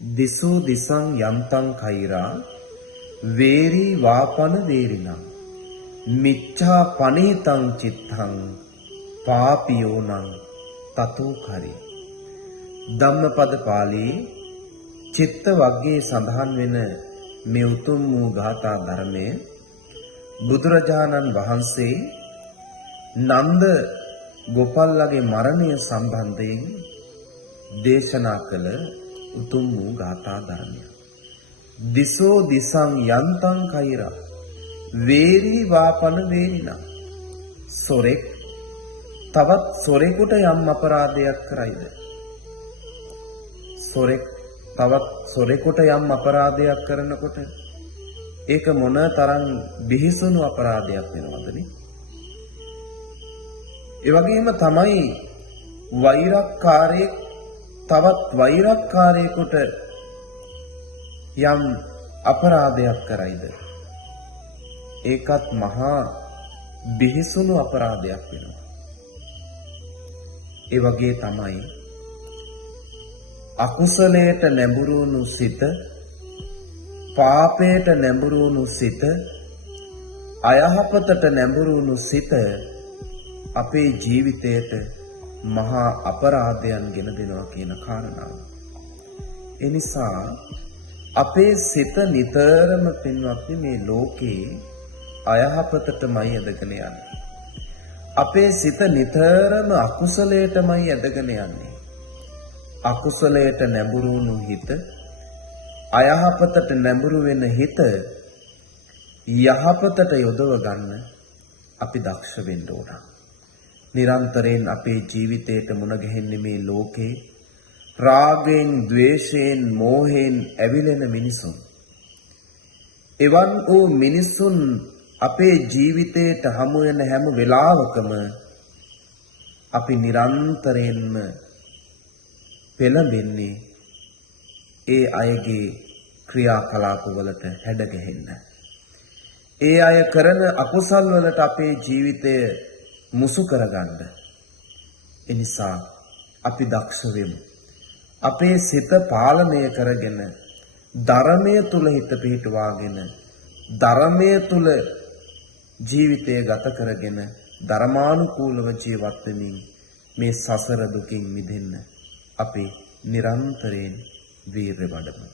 දිසෝ දිසං යන්තං කෛරා වේරී වාපන වේරිණං මිච්ඡා පනිතං චිත්තං පාපියෝනං තතෝ කරි. ධම්මපද පාළියේ චිත්ත වග්ගයේ සඳහන් වෙන මේ උතුම් වූ ගාථා ධර්මයේ බුදුරජාණන් වහන්සේ නන්ද ගෝපල්ලගේ මරණය සම්බන්ධයෙන් දේශනා කළ උතුම් වූ ගාථා ධර්මය. දිසෝ දිසං යන්තං කෛරා වේරී වාපන වේරිණං. සොරෙක් තවත් සොරෙකුට යම් අපරාධයක් කරයිද? සොරෙක් තවත් සොරෙකුට යම් අපරාධයක් කරනකොට ඒක මොන තරම් බිහිසුණු අපරාධයක් වෙනවදනේ? ඒ වගේම තමයි වෛරක්කාරයෙක් තවත් වෛරක්කාරයෙකුට යම් අපරාධයක් කරයිද? ඒකත් මහා බිහිසුණු අපරාධයක් වෙනවා. ඒ වගේ තමයි අකුසලයට නැඹුරුණු සිත, පාපයට නැඹුරුණු සිත, අයහපතට නැඹුරුණු සිත අපේ ජීවිතයට මහා අපරාධයන් ගෙන දෙනවා කියන කාරණාව. ඒ නිසා අපේ සිත නිතරම පින්වත්නි මේ ලෝකේ අයහපතටමයි ඇදගෙන යන්නේ. අපේ සිත නිතරම අකුසලයටමයි ඇදගෙන යන්නේ. අකුසලයට නැඹුරු වුණු හිත, අයහපතට නැඹුරු වෙන හිත යහපතට යොදව ගන්න අපි දක්ෂ වෙන්න ඕන. නිරන්තරයෙන් අපේ ජීවිතයට මුණ ගැහෙන්නේ මේ ලෝකේ රාගයෙන්, ద్వේෂයෙන්, මෝහයෙන් ඇවිලෙන මිනිසුන්. එවන් වූ මිනිසුන් අපේ ජීවිතයට හමු වෙන හැම වෙලාවකම අපි නිරන්තරයෙන්ම පෙළඹෙන්නේ ඒ අයගේ ක්‍රියාකලාපවලට හැඩ ගැහෙන්න. ඒ අය කරන අකුසල් වලට අපේ ජීවිතය මුසු කරගන්න. එනිසා අපි දක්ෂ වෙමු. අපේ සිත පාලනය කරගෙන ධර්මය තුල හිත පිහිටවාගෙන ධර්මය තුල ජීවිතය ගත කරගෙන ධර්මානුකූලව ජීවත් වෙමින් මේ සසර දුකින් මිදෙන්න අපි නිරන්තරයෙන් වීර්ය වඩමු.